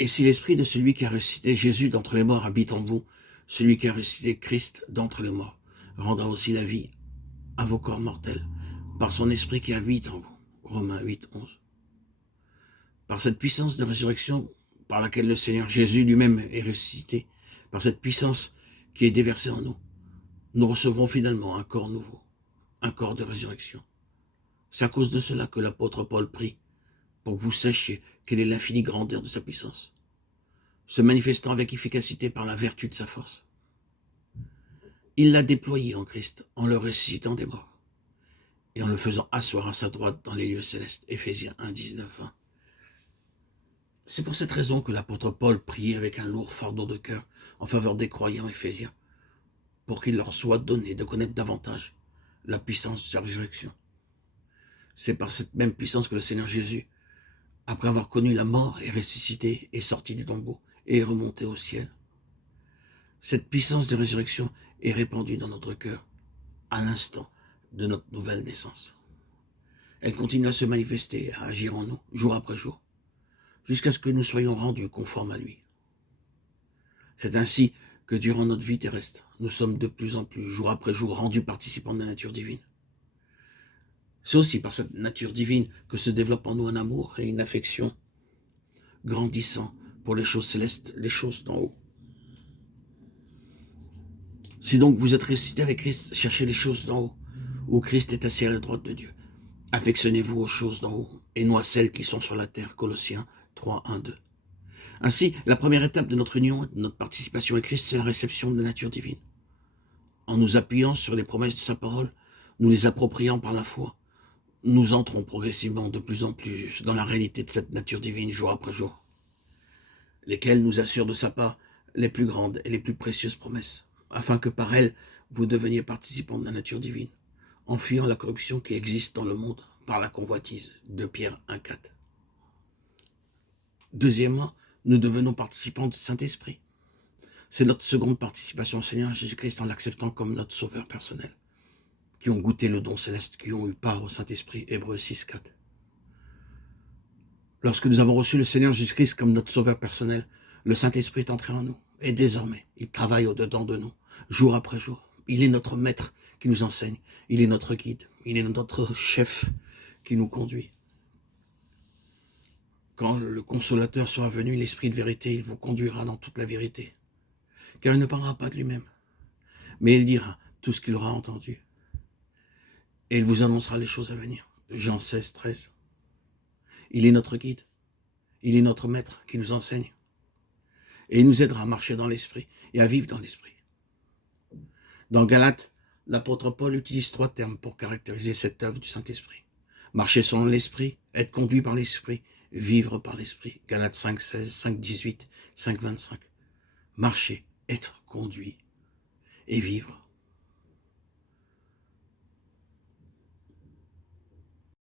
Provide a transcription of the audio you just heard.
Et si l'esprit de celui qui a ressuscité Jésus d'entre les morts habite en vous, celui qui a ressuscité Christ d'entre les morts rendra aussi la vie à vos corps mortels, par son esprit qui habite en vous. Romains 8, 11. Par cette puissance de résurrection par laquelle le Seigneur Jésus lui-même est ressuscité, par cette puissance qui est déversée en nous, nous recevrons finalement un corps nouveau, un corps de résurrection. C'est à cause de cela que l'apôtre Paul prie, pour que vous sachiez quelle est l'infinie grandeur de sa puissance, se manifestant avec efficacité par la vertu de sa force. Il l'a déployé en Christ, en le ressuscitant des morts, et en le faisant asseoir à sa droite dans les lieux célestes. Éphésiens 1, 19, 20. C'est pour cette raison que l'apôtre Paul priait avec un lourd fardeau de cœur en faveur des croyants éphésiens, pour qu'il leur soit donné de connaître davantage la puissance de sa résurrection. C'est par cette même puissance que le Seigneur Jésus, après avoir connu la mort, est ressuscité, est sorti du tombeau et est remonté au ciel. Cette puissance de résurrection est répandue dans notre cœur à l'instant de notre nouvelle naissance. Elle continue à se manifester et à agir en nous, jour après jour, jusqu'à ce que nous soyons rendus conformes à lui. C'est ainsi que durant notre vie terrestre, nous sommes de plus en plus, jour après jour, rendus participants de la nature divine. C'est aussi par cette nature divine que se développe en nous un amour et une affection grandissant pour les choses célestes, les choses d'en haut. Si donc vous êtes ressuscité avec Christ, cherchez les choses d'en haut, où Christ est assis à la droite de Dieu. Affectionnez-vous aux choses d'en haut, et non à celles qui sont sur la terre. Colossiens 3, 1, 2. Ainsi, la première étape de notre union, de notre participation à Christ, c'est la réception de la nature divine. En nous appuyant sur les promesses de sa parole, nous les appropriant par la foi, nous entrons progressivement de plus en plus dans la réalité de cette nature divine jour après jour, lesquelles nous assurent de sa part les plus grandes et les plus précieuses promesses, afin que par elles, vous deveniez participants de la nature divine, en fuyant la corruption qui existe dans le monde par la convoitise. 2 Pierre 1, 4. Deuxièmement, nous devenons participants du Saint-Esprit. C'est notre seconde participation au Seigneur Jésus-Christ en l'acceptant comme notre sauveur personnel, qui ont goûté le don céleste, qui ont eu part au Saint-Esprit. Hébreux 6, 4. Lorsque nous avons reçu le Seigneur Jésus-Christ comme notre sauveur personnel, le Saint-Esprit est entré en nous. Et désormais, il travaille au-dedans de nous, jour après jour. Il est notre maître qui nous enseigne. Il est notre guide. Il est notre chef qui nous conduit. Quand le consolateur sera venu, l'Esprit de vérité, il vous conduira dans toute la vérité. Car il ne parlera pas de lui-même, mais il dira tout ce qu'il aura entendu. Et il vous annoncera les choses à venir. Jean 16, 13. Il est notre guide. Il est notre maître qui nous enseigne. Et il nous aidera à marcher dans l'esprit et à vivre dans l'esprit. Dans Galates, l'apôtre Paul utilise 3 termes pour caractériser cette œuvre du Saint-Esprit. Marcher selon l'esprit, être conduit par l'esprit, vivre par l'esprit. Galates 5, 16, 5, 18, 5, 25. Marcher, être conduit et vivre